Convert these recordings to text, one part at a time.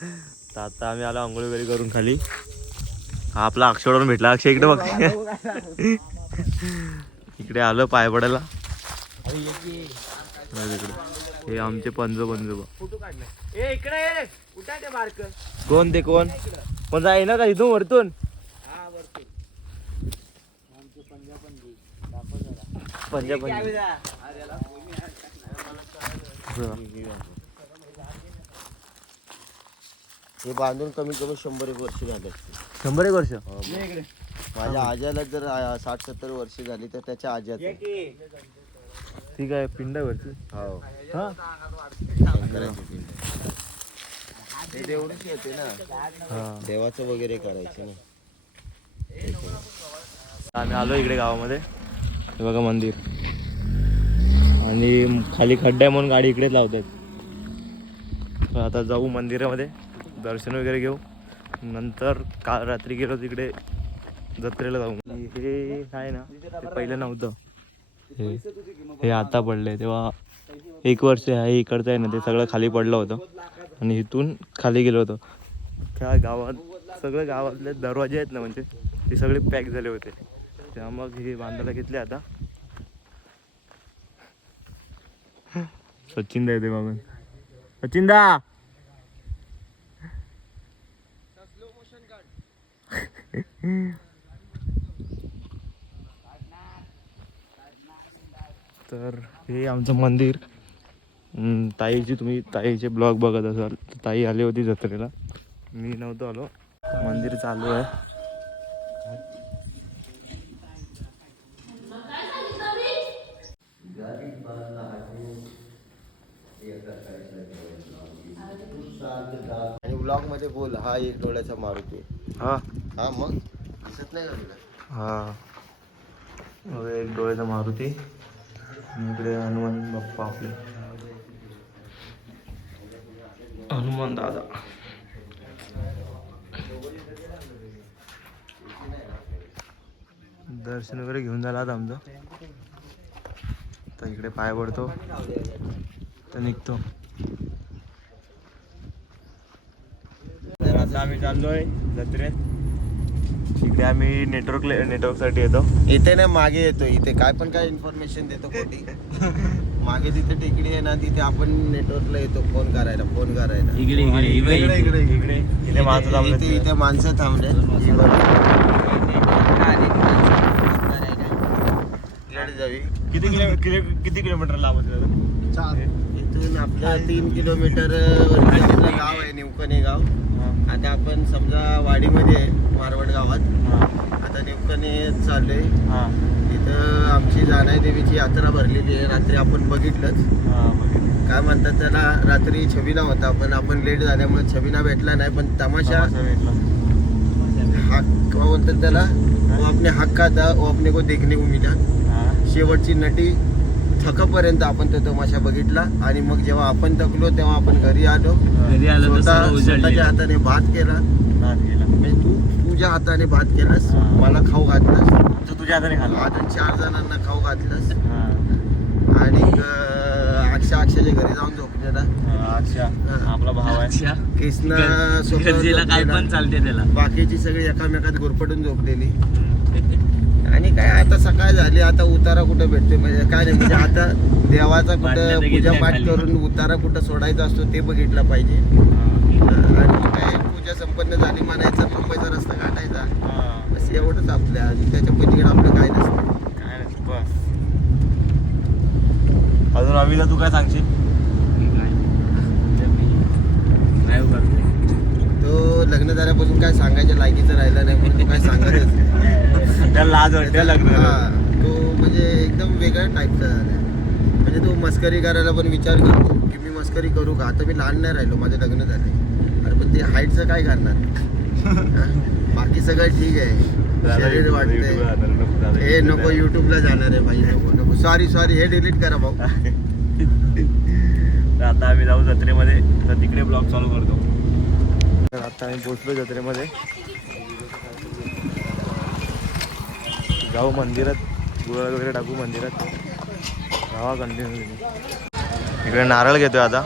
तर आता आम्ही आलो आंघोळी वगैरे करून खाली. हा आपला अक्षरवरून भेटला. अक्षय इकडे बघ. इकडे आलो पाय पडायला. हे आमचे पंजोबा. कोण ते कोण पण जाई ना का इथून वरतून. हे बांधून कमीत कमी 100 वर्ष झाले. 100 वर्ष. माझ्या आज्याला जर 60-70 वर्ष झाली तर त्याच्या आज्यात ठीक आहे पिंडावरची. हो हा ते तेवढीच येते ना देवाचं वगैरे करायचं ना. आम्ही आलो इकडे गावामध्ये. हे बघा मंदिर आणि खाली खड्डा आहे म्हणून गाडी इकडेच लावतात. तर आता जाऊ मंदिरामध्ये दर्शन वगैरे घेऊ. नंतर काल रात्री गेलो तिकडे जत्रेला जाऊ. हे आहे ना ते पहिलं नव्हतं. हे आता पडलंय. तेव्हा 1 वर्ष आहे इकडचं आहे ना ते सगळं खाली पडलं होतं आणि इथून खाली गेलो होतो. त्या गावात सगळं गावातले दरवाजे आहेत ना म्हणजे ते सगळे पॅक झाले होते. तेव्हा मग हे बांधायला घेतले. आता सचिनदा येते मागून. सचिनदा तर हे आमचं मंदिर. ताईचे ब्लॉग बघत असाल तर ताई आली होती जत्रेला. मी नव्हतो आलो. मंदिर चालू आहे. आणि ब्लॉग मध्ये बोल हा 1 डोळ्याचा मारुती. हा हा मग दिसत नाही का तुला? हा 1 डोळ्याचा मारुती. इकडे हनुमान बाप्पा आपले हनुमान दादा. दर्शन वगैरे घेऊन झालं आता आमचं. तर इकडे पाय पडतो तर निघतो. आता आम्ही चाललोय जत्रेत. इकडे आम्ही नेटवर्कसाठी येतो. इथे ना मागे येतो. इथे काय इन्फॉर्मेशन देतो खोटी. मागे तिथे टेकडी आहे ना तिथे आपण नेटवर्कला येतो फोन करायला. इथे माणसं थांबले. इथे माणसं थांबले. किती किलोमीटर लांब होते? इथून आपल्या 3 किलोमीटर वरती गाव आहे निवकणे गाव. आता आपण समजा वाडीमध्ये मारवड गावात. आता निवकणे चाललोय. तिथं आमची जानाई देवीची यात्रा भरलेली आहे. रात्री आपण बघितलंच. काय म्हणतात त्याला रात्री छबिना होता पण आपण लेट झाल्यामुळे छबिना भेटला नाही. पण तमाशा हक बोलतात त्याला. वो अपने हक का था वो अपने को देखने को मिला. शेवटची नटी थकपर्यंत आपण तो तमाशा बघितला. आणि मग जेव्हा आपण थकलो तेव्हा आपण घरी आलो. स्वतःच्या हाताने भात केला. म्हणजे तू तुझ्या हाताने भात केलास. मला खाऊ घातलास. तू तुझ्या हाताने खाल्ला. अजून 4 जणांना खाऊ घातलास. आणि अक्षयच्या घरी जाऊन झोपलेला. आपला भाव आहे कृष्णा सोबत बाकीची सगळी एकामेकात गुरपटून झोपलेली. आणि काय आता सकाळ झाली. आता उतारा कुठं भेटतोय म्हणजे काय नाही. म्हणजे आता देवाचा कुठं पूजा पाठ करून उतारा कुठं सोडायचा असतो ते बघितलं पाहिजे. आणि काय पूजा संपन्न झाली म्हणायचं मुंबईचा रस्ता काढायचा. बस एवढंच आपल्या. अजून त्याच्या पलीकडे आपलं काय नसतं. बस. अजून रवीला तू काय सांगशील? तो लग्न झाल्यापासून काय सांगायच्या लायकीचं राहिलं नाही म्हणून तो काय सांगतच. त्याला लाज वाटते लग्न. तो म्हणजे एकदम वेगळ्या टाईपचा झाला. म्हणजे तो मस्करी करायला पण विचार करतो की मी मस्करी करू का. आता मी लहान नाही राहिलो. माझं लग्न झाले. अरे पण ते हाईटचं काय करणार. बाकी सगळं ठीक आहे. शरीर वाटतंय. हे नको युट्यूबला जाणार आहे भाई. नको सॉरी हे डिलीट करा भाऊ. तर आता आम्ही जाऊ जत्रेमध्ये. तर तिकडे ब्लॉग चालू करतो. तर आता आम्ही पोचलो जत्रेमध्ये. जाऊ मंदिरात. गुळ वगैरे टाकू मंदिरात. जावा कंटिन्यू. इकडे नारळ घेतोय आता.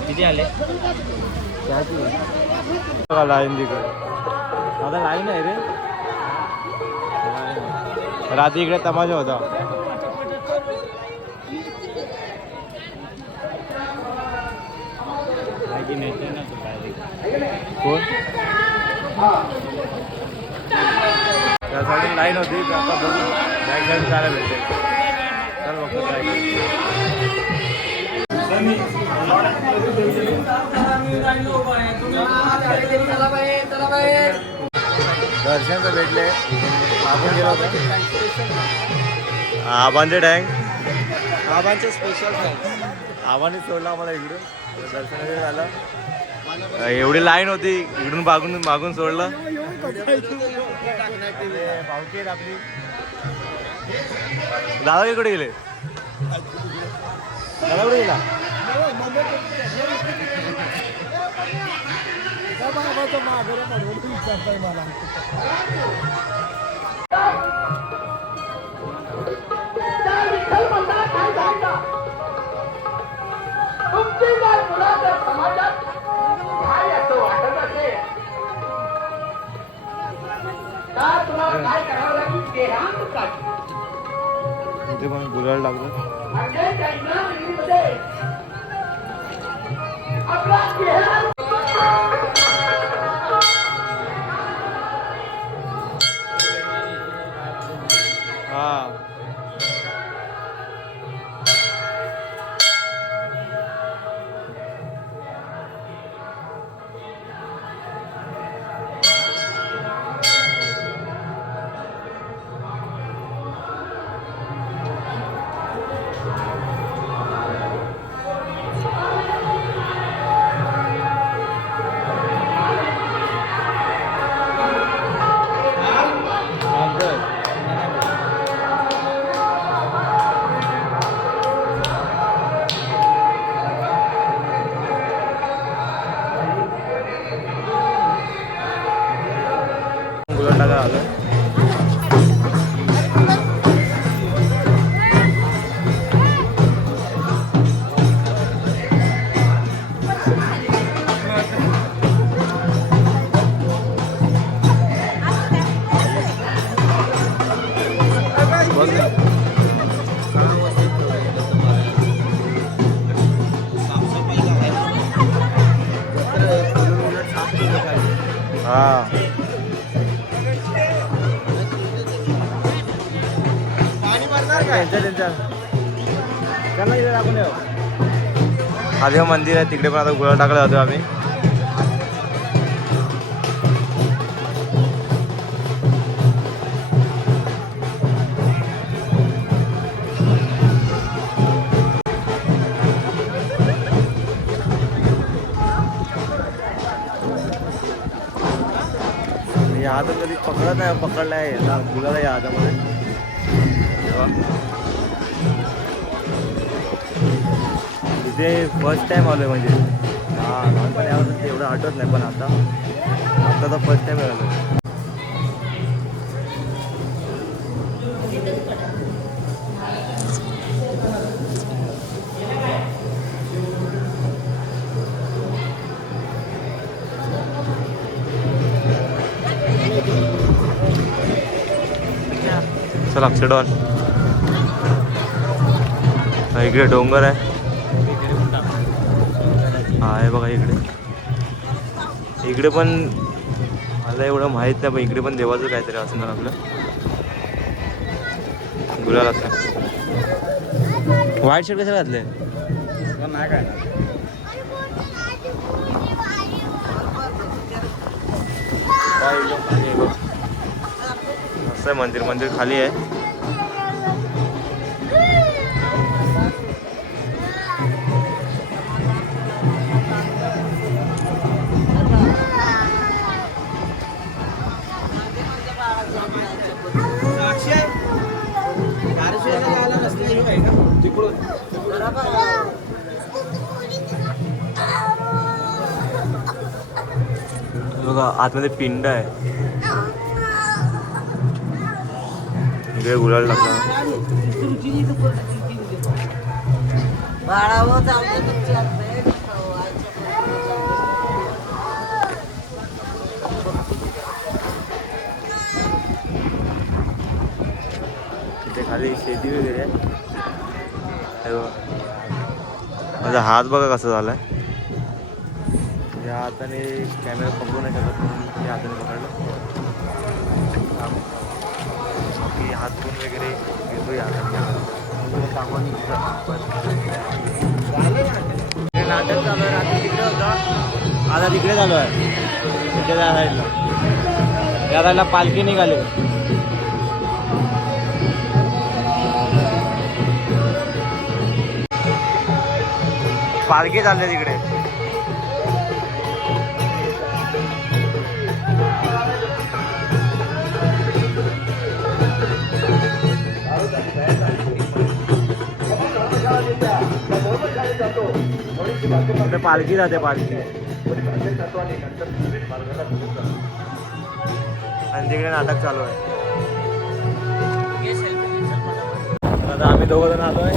किती आले लाईन तिकडे आता लाईन आहे रे रात्री इकडे तमाशा होता कोण त्यासाठी लाईन होती आता बघू बॅक साईड जायला भेटते चल बघतो काय दर्शनचं भेटले आपण गेलो होतो आबांचे टँक आबांचे स्पेशल थँक्स. आबाने सोडला आम्हाला इकडून दर्शन वगैरे झालं एवढी लाईन होती इकडून मागून सोडलं पावकी आहेत आपली दादा कुठे गेले दादा कुठे गेला इथे पण गुलाल लागलं हा गुलाल टाका आलं हा महादेव मंदिर आहे तिकडे पण आता गुलाल टाकला जातो आम्ही या तर कधी पकडत नाही पकडला आहे गुलाल या हातामध्ये इथे फर्स्ट टाइम आलोय म्हणजे हा लहानपणी यावं एवढं आठवत नाही पण आता तर फर्स्ट टाइम आलो चल अक्षरडॉन इकडे डोंगर आहे हा आहे बघा इकडे पण मला एवढं माहीत नाही पण इकडे पण देवाचं काहीतरी असणार आपलं गुलाल असं व्हाईट शर्ट कसं घातले नाही काय असं आहे मंदिर खाली आहे बघा आतमध्ये पिंड आहे इकडे गुलाल टाकला बाळावर जाऊ दे तुमची अर्धे तिथे खाली शेती वगैरे आहे. हे बघा. माझा हात बघा कसा झालाय. या हाताने कॅमेरा पकडू नाही शकत म्हणून या हाताने पकडलं. बाकी हात धुवून वगैरे घेतो या हाताने. नाटक चालू आहे. रात्री तिकडे होता, आता तिकडे चालू आहे. तिथे त्या साईडला, या साईडला पालखी निघाली. पालखी चालले तिकडे. तिथे पालखी जाते. पालखी आणि तिकडे नाटक चालू आहे. आता आम्ही दोघं जण आलोय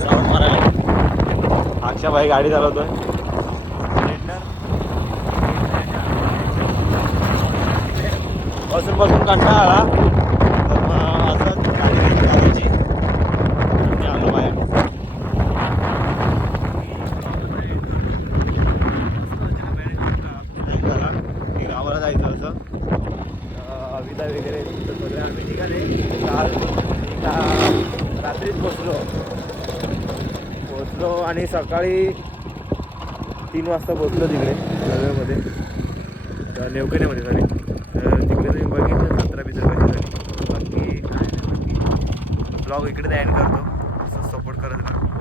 साऊंड मारायला. अक्षा भाई गाडी चालवतोय. बसून बसून कंटाळा आला तर मग असंच गाडी चालवायची. आलो बाहेर. गावाला जायचं असं अविता वगैरे सगळे आम्ही निघाले. रात्रीच पोचलो आणि सकाळी 3 वाजता पोचलो तिकडे नव्यामध्ये, नेवकण्यामध्ये झाले. तर तिकडे तुम्ही बघितलं 17-20 रुपयाची झाली. बाकी ब्लॉग इकडे एंड करतो. असं सपोर्ट करत राहा.